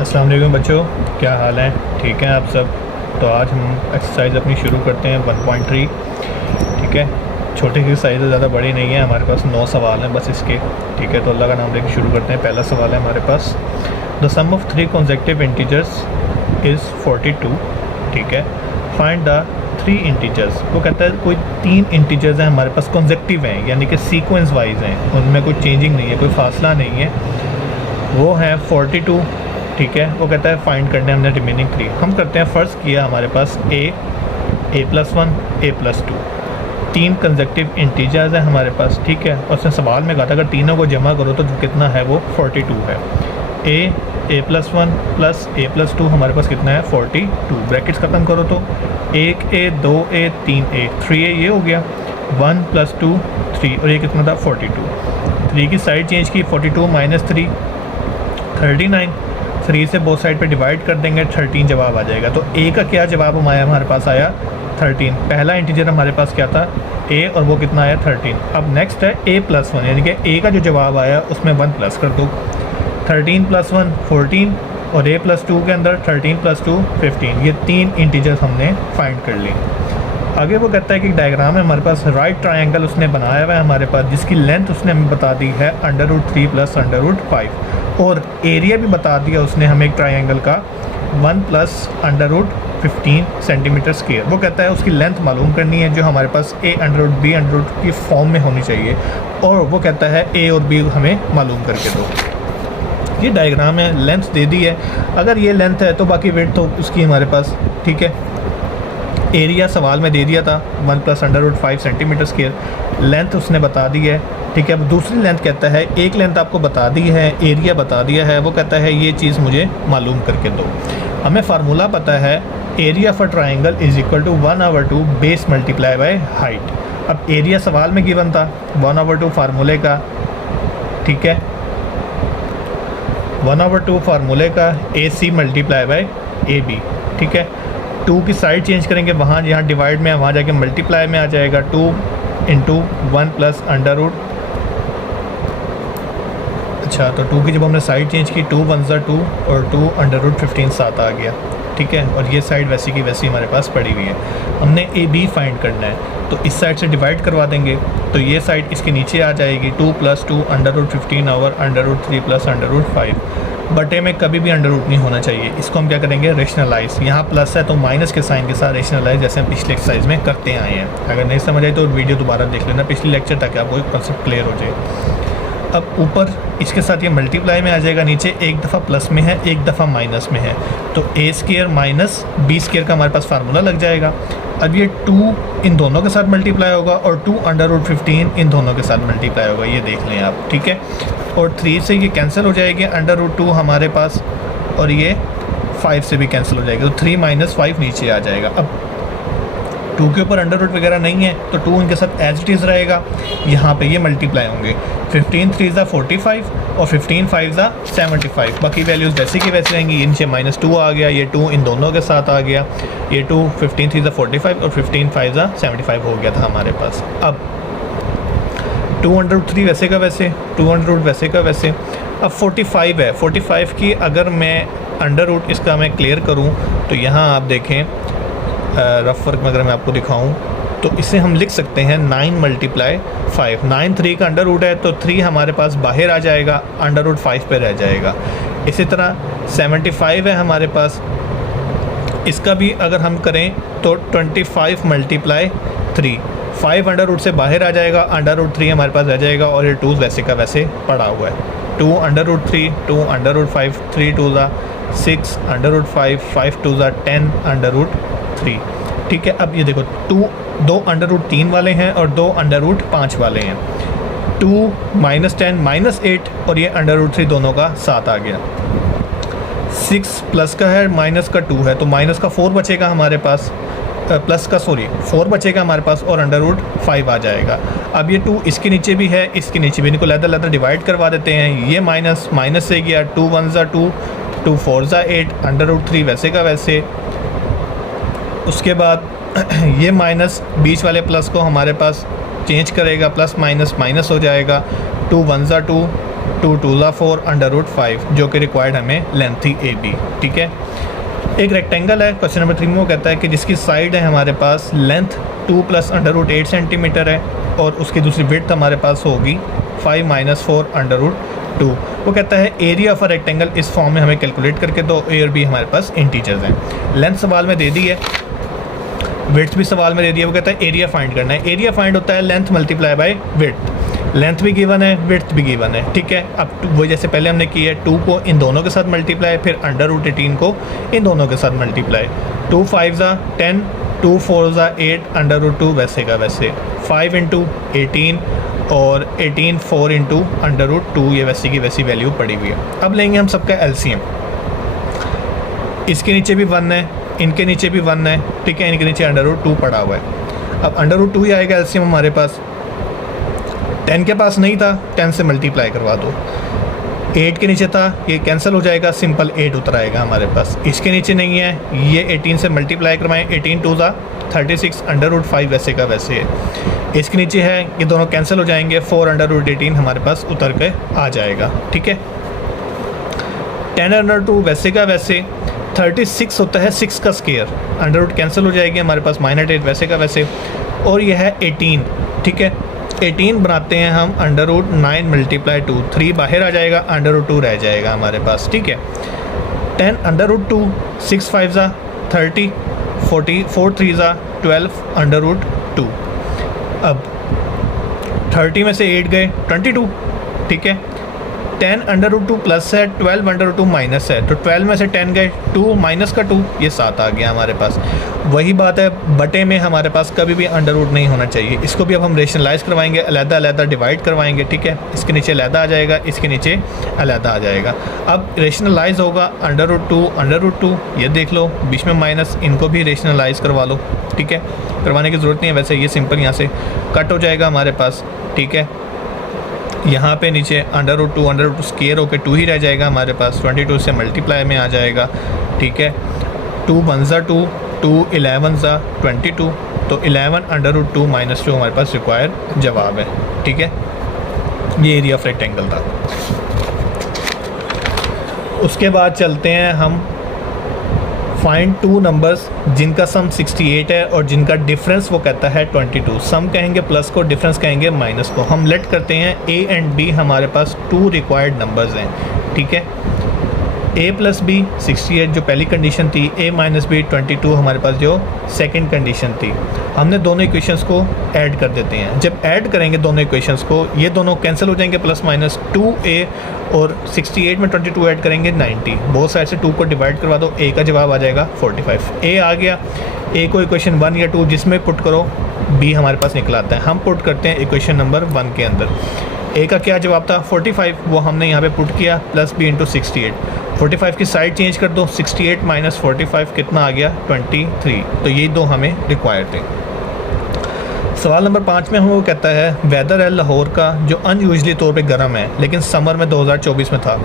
अस्सलाम वालेकुम बच्चों, क्या हाल है? ठीक हैं आप सब? तो आज हम एक्सरसाइज अपनी शुरू करते हैं 1.3। ठीक है, छोटी एक्सरसाइज है, ज़्यादा बड़ी नहीं है। हमारे पास 9 सवाल हैं बस इसके। ठीक है, तो अल्लाह का नाम लेके शुरू करते हैं। पहला सवाल है हमारे पास, the sum of 3 consecutive integers is 42। ठीक है, फाइंड द 3 इंटीजर्स। वो कहता है कोई 3 इंटीजर्स हैं हमारे पास, कॉन्सेक्टिव हैं, यानी कि सीक्वेंस वाइज हैं, उनमें कोई चेंजिंग नहीं है, कोई फासला नहीं है। वो है 42। ठीक है, वो कहता है फाइंड करने हमने रिमेनिंग 3। हम करते हैं, फ़र्ज़ किया हमारे पास a+1 a+2 3 कंसेक्टिव इंटीजर्स हैं हमारे पास। ठीक है, और उसने सवाल में कहा था अगर तीनों को जमा करो तो कितना है, वो 42 है। a+1 प्लस a+2 हमारे पास कितना है, 42। ब्रैकेट्स ख़त्म करो तो 1a 2a 3a 3a ये हो गया, 1 + 2 3, और ये कितना था, 42। 3 की साइड चेंज की, 42 - 3 39। 3 से बोथ साइड पे डिवाइड कर देंगे, 13 जवाब आ जाएगा। तो a का क्या जवाब हमारे पास आया, 13। पहला इंटीजर हमारे पास क्या था, a, और वो कितना आया, 13। अब नेक्स्ट है a+1, यानी कि a का जो जवाब आया उसमें 1 प्लस कर दो। 13 + 1 14, और a+2 के अंदर 13 + 2 15। ये 3 इंटीजर्स हमने फाइंड कर ली। आगे वो कहता है कि डायग्राम है हमारे पास, राइट ट्रायंगल उसने बनाया हुआ है हमारे पास, जिसकी लेंथ उसने हमें बता दी है √3 + √5, और एरिया भी बता दिया उसने हमें एक ट्रायंगल का 1 + √15 सेंटीमीटर स्क्वायर। वो कहता है उसकी लेंथ मालूम करनी है, जो हमारे पास a√b की फॉर्म में होनी चाहिए, और वो कहता है a और b हमें मालूम करके दो। ये डायग्राम है, लेंथ दे दी है। अगर ये लेंथ है तो बाकी वेट तो उसकी हमारे पास। ठीक है, एरिया सवाल में दे दिया था 1 + √5 सेंटीमीटर स्क्वायर, लेंथ उसने बता दी है। ठीक है, अब दूसरी लेंथ कहता है, एक लेंथ आपको बता दी है, एरिया बता दिया है, वो कहता है ये चीज़ मुझे मालूम करके दो। हमें फार्मूला पता है, area for triangle is equal to 1/2 base multiply by height. अब एरिया सवाल में गिवन था 1/2 फार्मूले का। ठीक है, 1/2 फार्मूले का AC मल्टीप्लाई बाय AB। ठीक है, 2 की साइड चेंज करेंगे, वहाँ जहाँ डिवाइड में है वहाँ जाके मल्टीप्लाई में आ जाएगा, 2 × 1 + √। अच्छा, तो 2 की जब हमने साइड चेंज की, 2 × 1 = 2, और 2 √15 7 आ गया। ठीक है, और ये साइड वैसी की वैसी हमारे पास पड़ी हुई है। हमने AB फाइंड करना है, तो इस साइड से डिवाइड करवा देंगे, तो ये साइड इसके नीचे आ जाएगी, 2 + 2 √15 ओवर √3 + √5। बटे में कभी भी अंडर रूट नहीं होना चाहिए। इसको हम क्या करेंगे, रेशनलाइज। यहाँ प्लस है तो माइनस के साइन के साथ रेशनलाइज, जैसे हम पिछले एक्सरसाइज में करते आए हैं। अगर नहीं समझ आए तो वीडियो दोबारा देख लेना पिछले लेक्चर, ताकि आपको कॉन्सेप्ट क्लियर हो जाए। अब ऊपर इसके साथ ये मल्टीप्लाई में आ जाएगा, नीचे एक दफ़ा प्लस में है, एक दफ़ा माइनस में है, तो a² - b² का हमारे पास फार्मूला लग जाएगा। अब ये 2 इन दोनों के साथ मल्टीप्लाई होगा, और 2 √15 इन दोनों के साथ मल्टीप्लाई होगा, ये देख लें आप। ठीक है, और 3 से ये कैंसिल हो जाएगी, √2 हमारे पास, और ये 5 से भी कैंसिल हो जाएगी, तो 3 - 5 नीचे आ जाएगा। अब 2 के ऊपर अंडर रूट वगैरह नहीं है, तो 2 इनके साथ एज इट इज़ रहेगा। यहाँ पे ये मल्टीप्लाई होंगे, 15 × 3 = 45, और 15 × 5 = 75। बाकी वैल्यूज़ वैसे की वैसे रहेंगी। नीचे -2 आ गया, ये 2 इन दोनों के साथ आ गया, ये 2 15 × 3 = 45, और 15 × 5 = 75 हो गया था हमारे पास। अब 2√3 वैसे का वैसे, 2√, वैसे का वैसे। अब 45 है, 45 की अगर मैं अंडर रूट इसका मैं क्लियर करूँ, तो यहाँ आप देखें रफ वर्क में अगर मैं आपको दिखाऊं, तो इसे हम लिख सकते हैं 9 × 5। 9 3 का अंडर रूट है, तो 3 हमारे पास बाहर आ जाएगा, √5 पे रह जाएगा। इसी तरह 75 है हमारे पास, इसका भी अगर हम करें तो 25 × 3, 5 अंडर रूट से बाहर आ जाएगा, √3 हमारे पास रह जाएगा, और ये 2 वैसे का वैसे पड़ा हुआ है। 2 √3, 2 √5, 3 2 = 6 √5, 5 2 = 10 √3। ठीक है, अब ये देखो, 2 √3 वाले हैं और 2 √5 वाले हैं। 2 - 10 - 8, और ये √3 दोनों का 7 आ गया। 6 प्लस का है, माइनस का 2 है, तो माइनस का 4 बचेगा हमारे पास, प्लस का 4 बचेगा हमारे पास, और √5 आ जाएगा। अब ये 2 इसके नीचे भी है, इसके नीचे भी, इनको लहदा डिवाइड करवा देते हैं। ये माइनस से गया, 2 1 = 2, 2 4 = 8, √3 वैसे का वैसे। उसके बाद ये माइनस बीच वाले प्लस को हमारे पास चेंज करेगा, प्लस माइनस माइनस हो जाएगा, 2 1 = 2, 2 2 ज़ा 4 √5 जो कि रिक्वायर्ड हमें लेंथ थी AB। ठीक है, एक रेक्टेंगल है क्वेश्चन नंबर 3 में, वो कहता है कि जिसकी साइड है हमारे पास लेंथ 2 + √8 सेंटीमीटर है और उसकी दूसरी विड्थ हमारे पास होगी 5 - 4 √2। वो कहता है एरिया ऑफ अ रेक्टेंगल इस फॉर्म में हमें कैलकुलेट करके दो। ए और बी हमारे पास इंटीजर्स हैं। लेंथ सवाल में दे दी है, विड्थ भी सवाल में दे दिया। वो कहता है एरिया फाइंड करना है। एरिया फाइंड होता है length multiply by width. Length भी गिवन है, विड्थ भी गिवन है। ठीक है, अब वो जैसे पहले हमने किया है 2 को इन दोनों के साथ मल्टीप्लाई, फिर √18 को इन दोनों के साथ मल्टीप्लाई। 2 5 ज़ा 10, 2 4 ज़ा 8 √2 वैसे का वैसे, 5 × 18 और 18 4 × √2, ये वैसी की वैसी वैल्यू पड़ी हुई है। अब लेंगे हम सबका एलसीएम। इसके नीचे भी 1 है, इनके नीचे भी 1 है। ठीक है, इनके नीचे √2 पड़ा हुआ है। अब √2 ही आएगा एलसीएम हमारे पास। 10 के पास नहीं था, 10 से मल्टीप्लाई करवा दो। 8 के नीचे था, ये कैंसिल हो जाएगा, सिंपल 8 उतर आएगा हमारे पास। इसके नीचे नहीं है, ये 18 से मल्टीप्लाई करवाएं, 18 2 ज़ा 36 √5 वैसे का वैसे है। इसके नीचे है, ये दोनों कैंसिल हो जाएंगे, 4 √18 हमारे पास उतर के आ जाएगा। ठीक है, 10 √2 वैसे का वैसे, 36 होता है 6 का स्केयर, √ कैंसिल हो जाएगी हमारे पास, -8 वैसे का वैसे, और ये है 18। ठीक है, 18 बनाते हैं हम √9 × 2, 3 बाहर आ जाएगा, √2 रह जाएगा हमारे पास। ठीक है, 10 √2, 6 5 ज़ा 30, 40 4 3 ज़ा 12 √2। अब 30 में से 8 गए 22। ठीक है, 10 √2 प्लस है, 12 √2 माइनस है, तो 12 में से 10 गए, 2 माइनस का 2, ये 7 आ गया हमारे पास। वही बात है, बटे में हमारे पास कभी भी √ नहीं होना चाहिए। इसको भी अब हम रेशनलाइज करवाएंगे, अलग-अलग डिवाइड करवाएंगे। ठीक है, इसके नीचे अलग आ जाएगा, इसके नीचे अलग आ जाएगा। अब रेशनलाइज होगा √2, ये देख लो, बीच में माइनस, इनको भी रेशनलाइज करवा लो। ठीक है, करवाने की ज़रूरत नहीं है, वैसे ये सिंपल यहाँ से कट हो जाएगा हमारे पास। ठीक है, यहाँ पे नीचे √2 स्केयर होकर 2 ही रह जाएगा हमारे पास, 22 से मल्टीप्लाई में आ जाएगा। ठीक है, 2 1 ज़ा 2, 2 11 ज़ा 22, तो 11 √2 - 2 हमारे पास रिक्वायर्ड जवाब है। ठीक है, ये एरिया ऑफ रेक्टेंगल था। उसके बाद चलते हैं हम फाइंड 2 नंबर्स जिनका सम 68 है और जिनका डिफरेंस वो कहता है 22। सम कहेंगे प्लस को, डिफरेंस कहेंगे माइनस को। हम लेट करते हैं A एंड B हमारे पास 2 रिक्वायर्ड नंबर्स हैं। ठीक है, A + B 68 जो पहली कंडीशन थी, A - B 22 हमारे पास जो सेकंड कंडीशन थी। हमने दोनों इक्वेशंस को ऐड कर देते हैं। जब ऐड करेंगे दोनों इक्वेशंस को, ये दोनों कैंसिल हो जाएंगे, प्लस माइनस 2A और 68 में 22 ऐड करेंगे 90। बोथ साइड से 2 को डिवाइड करवा दो, A का जवाब आ जाएगा 45। A आ गया, A को इक्वेशन 1 या 2 जिसमें पुट करो, B हमारे पास निकल आता है। हम पुट करते हैं इक्वेशन नंबर 1 के अंदर। A का क्या जवाब था 45, वो हमने यहाँ पे पुट किया, प्लस B × 68। 45 की साइड चेंज कर दो, 68 - 45 कितना आ गया 23। तो ये दो हमें रिक्वायर थे। सवाल नंबर 5 में हमें कहता है वेदर है लाहौर का जो अनयूजली तौर पे गर्म है, लेकिन समर में 2024 में था।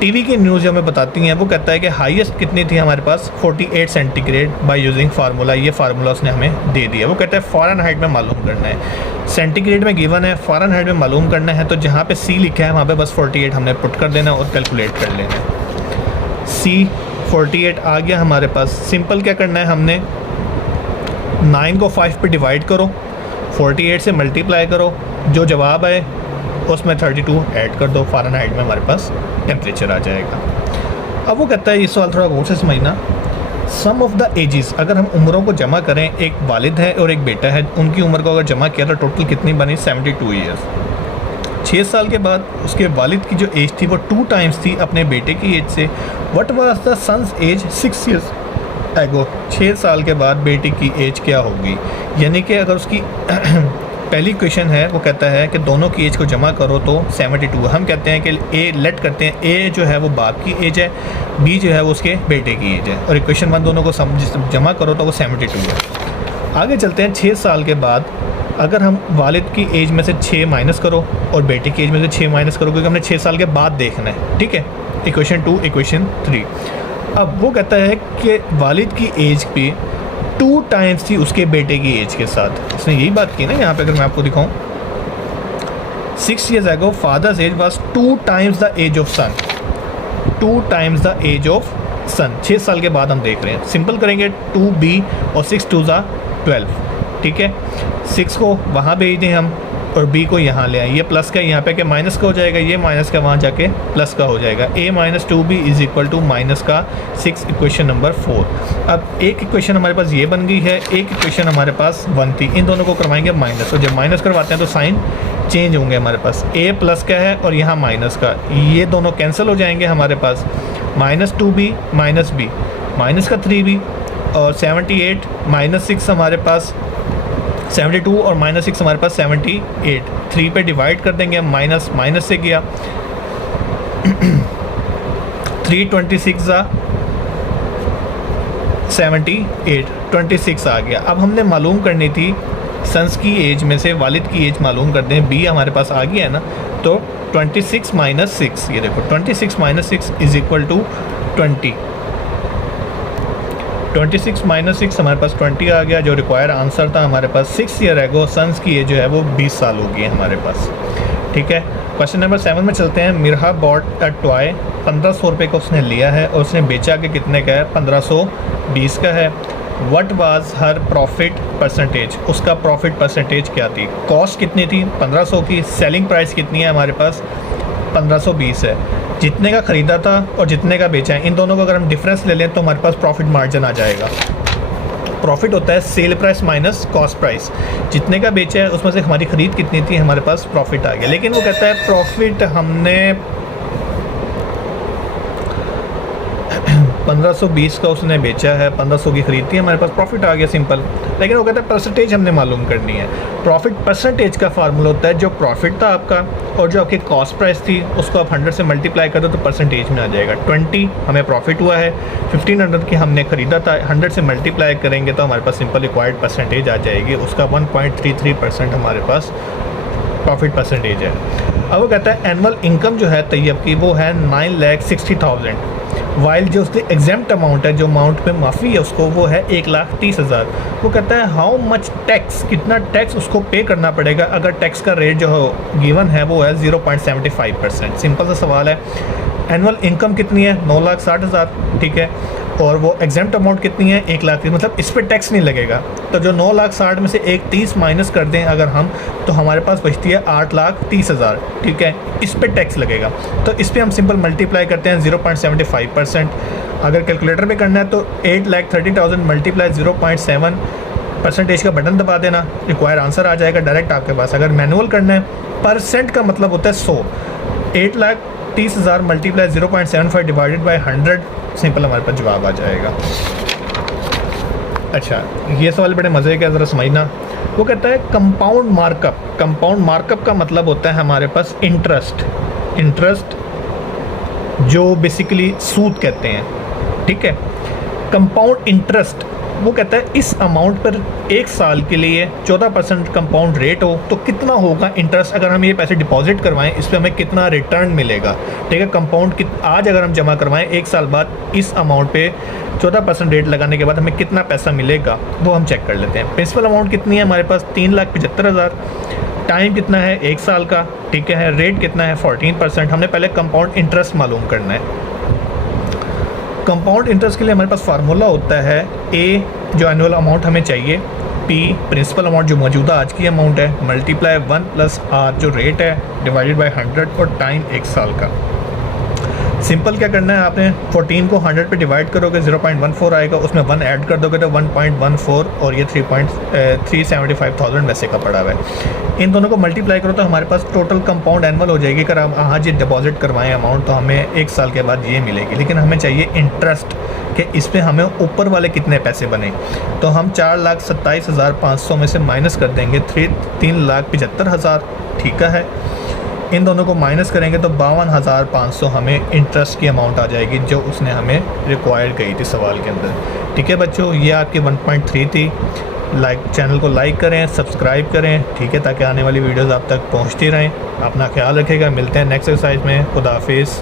टीवी की न्यूज़ हमें बताती हैं, वो कहता है कि हाईएस्ट कितनी थी हमारे पास 48 सेंटीग्रेड बाय यूजिंग फार्मूला। ये फार्मूला उसने हमें दे दिया। वो कहता है फ़ारेनहाइट में मालूम करना है, सेंटीग्रेड में गिवन है, फ़ारेनहाइट में मालूम करना है। तो जहाँ पे C लिखा है वहाँ पे बस 48 हमने पुट कर देना और कैलकुलेट कर लेना है। C 48 आ गया हमारे पास। सिंपल क्या करना है, हमने 9 को 5 पे डिवाइड करो, 48 से मल्टीप्लाई करो, जो जवाब है उसमें 32 ऐड कर दो, फ़ारेनहाइट में हमारे पास टेम्परेचर आ जाएगा। अब वो कहता है ये सवाल थोड़ा गौर से समझना। सम ऑफ द एजेस, अगर हम उम्रों को जमा करें, एक वालिद है और एक बेटा है, उनकी उम्र को अगर जमा किया तो टोटल कितनी बनी 72 ईयर्स। 6 साल के बाद उसके वालिद की जो एज थी वो 2 टाइम्स थी अपने बेटे की एज से। What was the son's age 6 years ago. 6 साल के बाद बेटे की एज क्या होगी, यानी कि अगर उसकी पहली क्वेश्चन है वो कहता है कि दोनों की एज को जमा करो तो 72। हम कहते हैं कि ए लेट करते हैं, ए जो है वो बाप की एज है, बी जो है वो उसके बेटे की एज है, और इक्वेशन 1 दोनों को जमा करो तो वो 72 है। आगे चलते हैं 6 साल के बाद, अगर हम वालिद की एज में से 6 माइनस करो और बेटे की एज में से 6 माइनस करो, क्योंकि हमने 6 साल के बाद देखना है। ठीक है, इक्वेशन 2 इक्वेशन 3। अब वो कहता है कि वालिद की एज पे 2 टाइम्स थी उसके बेटे की एज के साथ। उसने यही बात की ना यहाँ पे, अगर मैं आपको दिखाऊं 6 years ago father's age was 2 times the age of son, 2 times the age of son। 6 साल के बाद हम देख रहे हैं। सिंपल करेंगे 2b और 6 2 ज़ा 12, ठीक है। 6 को वहाँ भेज दें हम और b को यहाँ ले आए। ये प्लस का यहाँ पे के माइनस का हो जाएगा, ये माइनस का वहाँ जाके प्लस का हो जाएगा। a minus 2b is equal to minus का 6, इक्वेशन नंबर 4। अब एक इक्वेशन हमारे पास ये बन गई है, एक इक्वेशन हमारे पास 1 थी। इन दोनों को करवाएंगे माइनस, और जब माइनस करवाते हैं तो साइन चेंज होंगे हमारे पास। a प्लस का है और यहाँ माइनस का, ये दोनों कैंसिल हो जाएंगे हमारे पास। Minus 2b minus b, minus का 3b और 78 माइनस 6 हमारे पास 72 और माइनस 6 हमारे पास 78। 3 पे डिवाइड कर देंगे, माइनस माइनस से किया 3 26 ज़ा 78, 26 आ गया। अब हमने मालूम करनी थी सन्स की एज में से वालिद की एज मालूम कर दें। बी हमारे पास आ गया है ना, तो 26 माइनस 6, ये देखो 26 minus 6 is equal to 20। 26 minus 6 हमारे पास 20 आ गया, जो रिक्वायर आंसर था हमारे पास। 6 ईयर एगो सन्स की एज जो है वो 20 साल हो गई है हमारे पास, ठीक है। क्वेश्चन नंबर 7 में चलते हैं। मिरहा बॉट अ टॉय, 1500 रुपये का उसने लिया है और उसने बेचा के कितने का है, 1520 का है। What was her profit percentage, उसका प्रॉफिट परसेंटेज क्या थी। कॉस्ट कितनी थी 1500 की, सेलिंग प्राइस कितनी है हमारे पास 1520 है। जितने का ख़रीदा था और जितने का बेचा है, इन दोनों का अगर हम डिफरेंस ले लें तो हमारे पास प्रॉफिट मार्जिन आ जाएगा। प्रॉफिट होता है sale price minus cost price. जितने का बेचा है उसमें से हमारी ख़रीद कितनी थी, हमारे पास प्रॉफिट आ गया। लेकिन वो कहता है प्रॉफिट हमने 1520 का उसने बेचा है, 1500 की खरीद थी, हमारे पास प्रॉफिट आ गया सिंपल। लेकिन वो कहता है परसेंटेज हमने मालूम करनी है। प्रॉफिट परसेंटेज का फार्मूला होता है जो प्रॉफिट था आपका और जो आपकी कॉस्ट प्राइस थी उसको आप 100 से मल्टीप्लाई कर दो तो परसेंटेज में आ जाएगा। 20 हमें प्रॉफिट हुआ है, 1500 की हमने ख़रीदा था, 100 से मल्टीप्लाई करेंगे तो हमारे पास सिंपल रिक्वायर्ड परसेंटेज आ जाएगी। उसका 1.33% हमारे पास प्रॉफिट परसेंटेज है। अब वो कहता है एनुअल इनकम जो है तैयब की वो है 9,60,000, वाइल जो उसकी एग्जाम्प्ट अमाउंट है, जो अमाउंट पे माफ़ी है उसको, वो है 1,30,000। वो कहता है हाउ मच टैक्स, कितना टैक्स उसको पे करना पड़ेगा अगर टैक्स का रेट जो गिवन है वो है 0.75%। सिंपल सा सवाल है। एनुअल इनकम कितनी है 9,60,000, ठीक है, और वो एग्जाम्प्ट अमाउंट कितनी है 1,30,000, मतलब इस पर टैक्स नहीं लगेगा। तो जो 9,60,000 में से 1,30,000 माइनस कर दें अगर हम, तो हमारे पास बचती है 8,30,000, ठीक है। इस पर टैक्स लगेगा तो इस पर हम सिंपल मल्टीप्लाई करते हैं 0.75%। अगर कैलकुलेटर में करना है तो 8,30,000 मल्टीप्लाई 0.7 परसेंटेज का बटन दबा देना, रिक्वायर आंसर आ जाएगा डायरेक्ट आपके पास। अगर मैनुअल करना है, परसेंट का मतलब होता है 100, 8,30,000 मल्टीप्लाई 0.75 डिवाइडेड बाई 100, सिंपल हमारे पास जवाब आ जाएगा। अच्छा, ये सवाल बड़े मज़े का, ज़रा समझना। वो कहता है कंपाउंड मार्कअप। कंपाउंड मार्कअप का मतलब होता है हमारे पास इंटरेस्ट, इंटरेस्ट जो बेसिकली सूद कहते हैं, ठीक है। कंपाउंड इंटरेस्ट, वो कहता है इस अमाउंट पर 1 साल के लिए 14% कंपाउंड रेट हो तो कितना होगा इंटरेस्ट। अगर हम ये पैसे डिपॉजिट करवाएं इस पे हमें कितना रिटर्न मिलेगा, ठीक है। कंपाउंड आज अगर हम जमा करवाएं 1 साल बाद इस अमाउंट पे 14% रेट लगाने के बाद हमें कितना पैसा मिलेगा वो हम चेक कर लेते हैं। प्रिंसिपल अमाउंट कितनी है हमारे पास 3,75,000, टाइम कितना है 1 साल का, ठीक है। रेट कितना है 14%। हमने पहले कंपाउंड इंटरेस्ट मालूम करना है। कंपाउंड इंटरेस्ट के लिए हमारे पास फार्मूला होता है ए जो एनुअल अमाउंट हमें चाहिए, पी प्रिंसिपल अमाउंट जो मौजूदा आज की अमाउंट है, मल्टीप्लाई 1 प्लस आर जो रेट है डिवाइडेड बाय 100 और टाइम 1 साल का। सिंपल क्या करना है, आपने 14 को 100 पे डिवाइड करोगे 0.14 आएगा, उसमें 1 ऐड कर दोगे तो 1.14 और ये 3,75,000 वैसे का पड़ा हुआ है। इन दोनों को मल्टीप्लाई करो तो हमारे पास टोटल कंपाउंड एनुअल हो जाएगी। अगर हम आज ये डिपॉजिट करवाएं अमाउंट तो हमें 1 साल के बाद ये मिलेगी। लेकिन हमें चाहिए इंटरेस्ट कि इस पर हमें ऊपर वाले कितने पैसे बने, तो हम 4,27,500 में से माइनस कर देंगे 3,75,000, ठीक है। इन दोनों को माइनस करेंगे तो 52,500 हमें इंटरेस्ट की अमाउंट आ जाएगी जो उसने हमें रिक्वायर कही थी सवाल के अंदर, ठीक है बच्चों। ये आपकी 1.3 थी। चैनल को लाइक करें, सब्सक्राइब करें, ठीक है, ताकि आने वाली वीडियोस आप तक पहुंचती रहें। अपना ख्याल रखिएगा, मिलते हैं नेक्स्ट एक्सरसाइज में। खुदा हाफिज़।